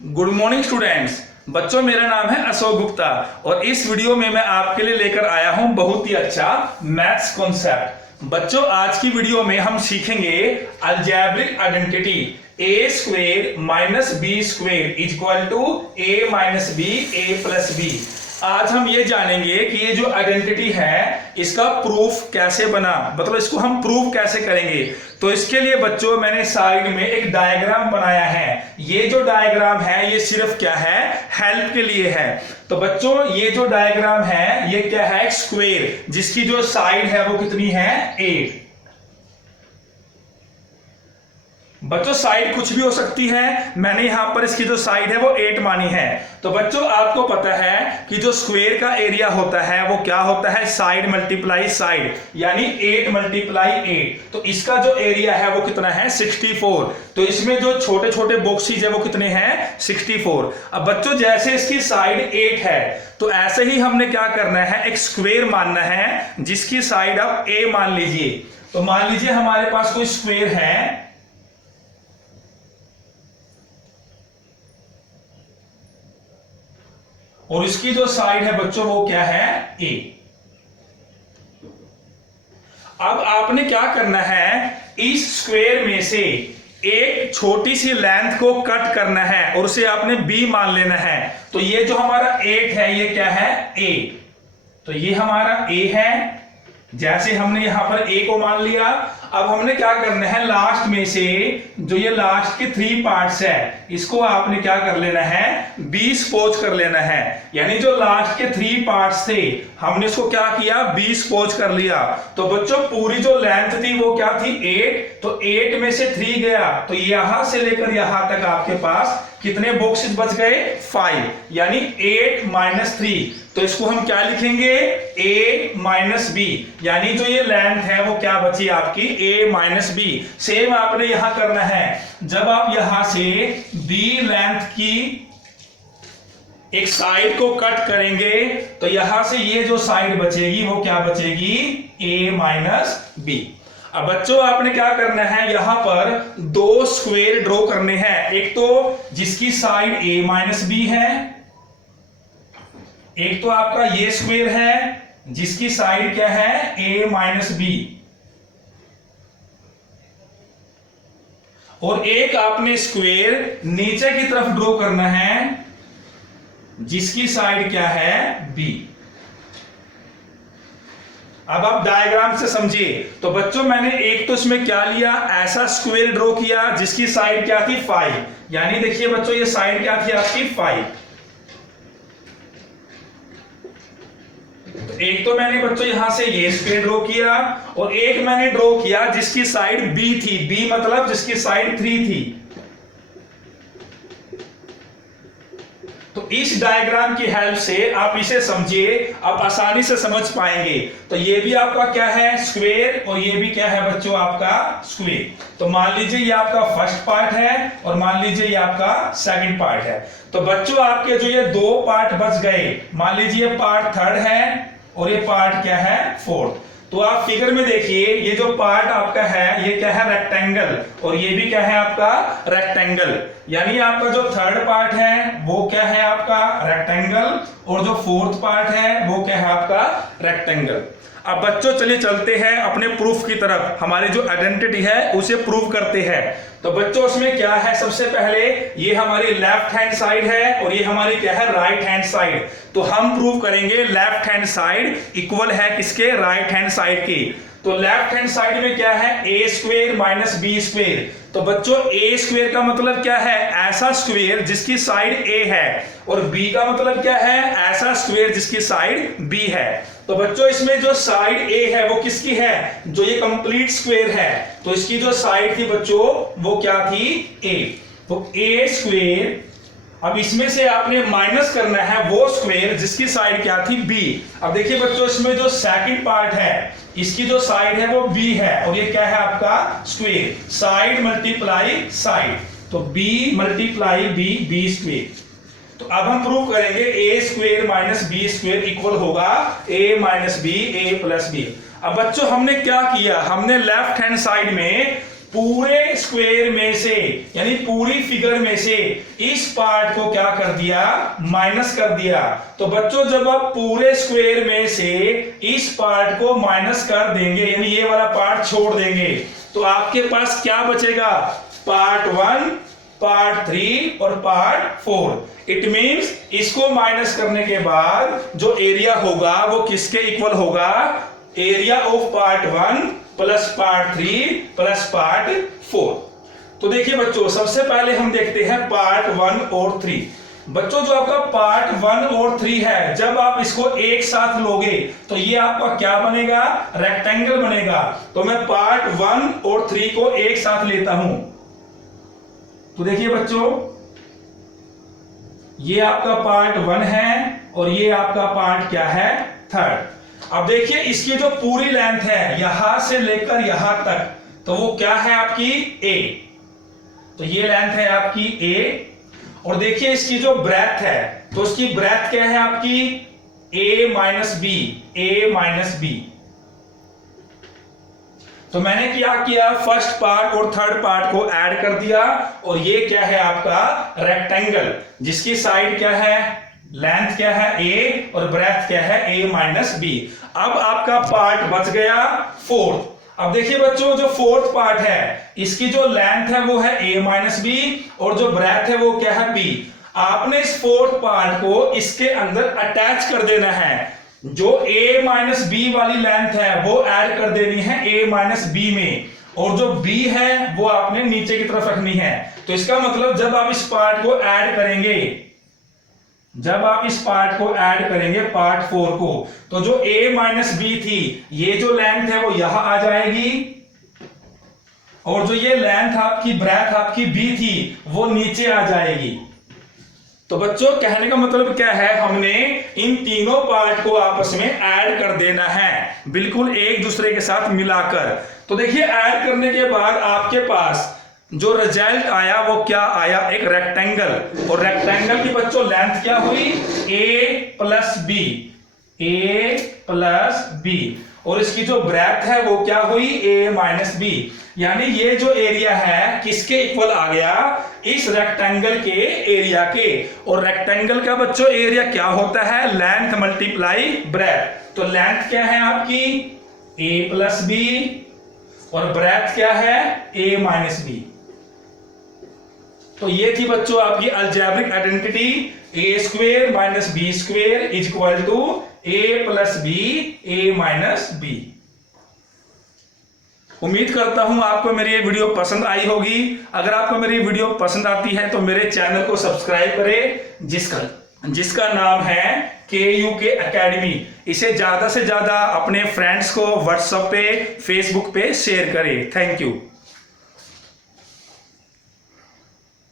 Good morning students. बच्चों, मेरा नाम है अशोक गुप्ता और इस वीडियो में मैं आपके लिए लेकर आया हूं बहुत ही अच्छा मैथ्स कॉन्सेप्ट। बच्चों, आज की वीडियो में हम सीखेंगे algebraic identity a square minus b square is equal to a minus b a plus b. आज हम ये जानेंगे कि ये जो आइडेंटिटी है इसका प्रूफ कैसे बना, मतलब इसको हम प्रूफ कैसे करेंगे। तो इसके लिए बच्चों मैंने साइड में एक डायग्राम बनाया है। ये जो डायग्राम है ये सिर्फ क्या है, हेल्प के लिए है। तो बच्चों ये जो डायग्राम है ये क्या है, स्क्वायर जिसकी जो साइड है वो कितनी है, 8। बच्चों साइड कुछ भी हो सकती है, मैंने यहां पर इसकी जो साइड है वो 8 मानी है। तो बच्चों आपको पता है कि जो स्क्वायर का एरिया होता है वो क्या होता है, साइड मल्टीप्लाई साइड, यानी 8 मल्टीप्लाई 8। तो इसका जो एरिया है वो कितना है, 64। तो इसमें जो छोटे छोटे बॉक्सेस है वो कितने हैं, 64। अब बच्चों जैसे इसकी साइड 8 है तो ऐसे ही हमने क्या करना है, एक स्क्वायर मानना है जिसकी साइड आप a मान लीजिए। तो मान लीजिए हमारे पास कोई स्क्वायर है और इसकी जो साइड है बच्चों वो क्या है, a। अब आपने क्या करना है, इस स्क्वायर में से एक छोटी सी लेंथ को कट करना है और उसे आपने b मान लेना है। तो ये जो हमारा 8 है ये क्या है, a। तो ये हमारा a है। जैसे हमने यहां पर a को मान लिया, अब हमने क्या करना है, लास्ट में से जो ये लास्ट के 3 पार्ट्स है इसको आपने क्या कर लेना है, 20 पोच कर लेना है। यानी जो लास्ट के 3 पार्ट्स थे हमने इसको क्या किया, 20 पोच कर लिया। तो बच्चों पूरी जो लेंथ थी वो क्या थी, 8। तो 8 में से 3 गया तो यहां से लेकर यहां तक आपके पास कितने बॉक्सेस बच गए, 5, यानी 8 माइनस 3। तो इसको हम क्या लिखेंगे, a माइनस बी, यानी जो ये लेंथ है वो क्या बची आपकी, a माइनस बी। सेम आपने यहां करना है, जब आप यहां से b लेंथ की एक साइड को कट करेंगे तो यहां से ये जो साइड बचेगी वो क्या बचेगी, a माइनस बी। अब बच्चों आपने क्या करना है, यहां पर 2 स्क्वायर ड्रॉ करने हैं। एक तो जिसकी साइड a माइनस बी है, एक तो आपका ये स्क्वायर है जिसकी साइड क्या है, a माइनस बी, और एक आपने स्क्वायर नीचे की तरफ ड्रॉ करना है जिसकी साइड क्या है, b। अब आप डायग्राम से समझिए। तो बच्चों मैंने एक तो इसमें क्या लिया, ऐसा स्क्वायर ड्रॉ किया जिसकी साइड क्या थी, 5। यानी देखिए बच्चों ये साइड क्या थी आपकी, 5। एक तो मैंने बच्चों यहां से ये स्क्वायर ड्रॉ किया और एक मैंने ड्रॉ किया जिसकी साइड b थी, b मतलब जिसकी साइड 3 थी। तो इस डायग्राम की हेल्प से आप इसे समझिए, आप आसानी से समझ पाएंगे। तो ये भी आपका क्या है, स्क्वायर, और ये भी क्या है बच्चों आपका स्क्वायर। तो मान लीजिए ये आपका फर्स्ट पार्ट है और मान लीजिए ये आपका सेकंड पार्ट है। तो बच्चों आपके जो ये 2 पार्ट बच गए, मान लीजिए पार्ट 3rd है और ये पार्ट क्या है, 4th। तो आप फिगर में देखिए ये जो पार्ट आपका है ये क्या है, रेक्टेंगल, और ये भी क्या है आपका रेक्टेंगल। यानी आपका जो 3rd पार्ट है वो क्या है आपका रेक्टेंगल, और जो 4th पार्ट है वो क्या है आपका रेक्टेंगल। अब बच्चों चलिए चलते हैं अपने प्रूफ की तरफ, हमारी जो आइडेंटिटी है उसे प्रूव करते हैं। तो बच्चों उसमें क्या है, सबसे पहले ये हमारी लेफ्ट हैंड साइड है और ये हमारी क्या है, राइट हैंड साइड। तो हम प्रूव करेंगे लेफ्ट हैंड साइड इक्वल है किसके, राइट हैंड साइड की। तो लेफ्ट हैंड साइड में क्या है, a square minus b square. तो बच्चों a स्क्वायर का मतलब क्या है, ऐसा स्क्वायर जिसकी साइड a है, और b का मतलब क्या है, ऐसा स्क्वायर जिसकी साइड b है। तो बच्चों इसमें जो साइड a है वो किसकी है, जो ये कंप्लीट स्क्वायर है, तो इसकी जो साइड थी बच्चों वो क्या थी, a। तो a स्क्वायर, अब इसमें से आपने माइनस करना है वो स्क्वायर जिसकी साइड क्या थी, b। अब देखिए बच्चों इसमें जो सेकंड पार्ट है इसकी जो साइड है वो b है, और ये क्या है आपका स्क्वायर, साइड मल्टीप्लाई साइड। तो b मल्टीप्लाई b स्क्वायर। तो अब हम प्रूव करेंगे a square minus b square equal होगा a minus b a plus b. अब बच्चों हमने क्या किया, हमने लेफ्ट हैंड साइड में पूरे स्क्वायर में से यानी पूरी फिगर में से इस पार्ट को क्या कर दिया, माइनस कर दिया। तो बच्चों जब आप पूरे स्क्वायर में से इस पार्ट को माइनस कर देंगे यानी ये वाला पार्ट छोड़ देंगे तो आपके पास क्या बचेगा, पार्ट 1, पार्ट 3 और पार्ट 4। इट मींस इसको माइनस करने के बाद जो एरिया होगा वो किसके इक्वल होगा, area of part 1 plus part 3 plus part 4। तो देखिए बच्चों सबसे पहले हम देखते हैं पार्ट 1 और 3। बच्चों जो आपका पार्ट 1 और 3 है जब आप इसको एक साथ लोगे तो ये आपका क्या बनेगा, रेक्टेंगल बनेगा। तो मैं पार्ट 1 और 3 को एक साथ लेता हूं तो देखिए बच्चों ये आपका पार्ट 1 है और ये आपका पार्ट क्या है, 3rd। अब देखिए इसकी जो पूरी लेंथ है यहां से लेकर यहां तक तो वो क्या है आपकी a। तो ये लेंथ है आपकी a और देखिए इसकी जो ब्रेथ है तो उसकी ब्रेथ क्या है आपकी a माइनस b। तो मैंने क्या किया, फर्स्ट पार्ट और थर्ड पार्ट को ऐड कर दिया और ये क्या है आपका रेक्टेंगल जिसकी साइड क्या है, लेंथ क्या है a और ब्रेथ क्या है a माइनस b। अब आपका पार्ट बच गया 4th। अब देखिए बच्चों जो 4th पार्ट है इसकी जो लेंथ है वो है a माइनस b और जो ब्रेथ है वो क्या है b। आपने इस 4th पार्ट को इसके अंदर अटैच कर देना है। जो a माइनस b वाली लेंथ है वो ऐड कर देनी है a माइनस b में और जो b है वो आपने नीचे की तरफ रखनी है। तो इसका मतलब जब आप इस पार्ट को ऐड करेंगे, जब आप इस पार्ट को ऐड करेंगे पार्ट 4 को तो जो a माइनस b थी ये जो लेंथ है वो यहां आ जाएगी और जो ये लेंथ आपकी ब्रेथ आपकी b थी वो नीचे आ जाएगी। तो बच्चों कहने का मतलब क्या है, हमने इन तीनों पार्ट को आपस में ऐड कर देना है बिल्कुल एक दूसरे के साथ मिलाकर। तो देखिए ऐड करने के बाद आपके पास जो रिजल्ट आया वो क्या आया, एक रेक्टेंगल। और रेक्टेंगल की बच्चों लेंथ क्या हुई, a प्लस b और इसकी जो ब्रेथ है वो क्या हुई a माइनस b। यानी ये जो एरिया है किसके इक्वल आ गया, इस रेक्टेंगल के एरिया के। और रेक्टेंगल का बच्चों एरिया क्या होता है, लेंथ मल्टीप्लाई ब्रेथ। तो लेंथ क्या है आपकी a प्लस b और ब्रेथ क्या है a माइनस b। तो ये थी बच्चों आपकी algebraic identity a square minus b square is equal to a plus b a minus b। उम्मीद करता हूं आपको मेरी ये वीडियो पसंद आई होगी। अगर आपको मेरी वीडियो पसंद आती है तो मेरे चैनल को सब्सक्राइब करें जिसका नाम है KUK एकेडमी। इसे ज्यादा से ज्यादा अपने फ्रेंड्स को व्हाट्सएप पे, फेसबुक पे शेयर करें। Thank you.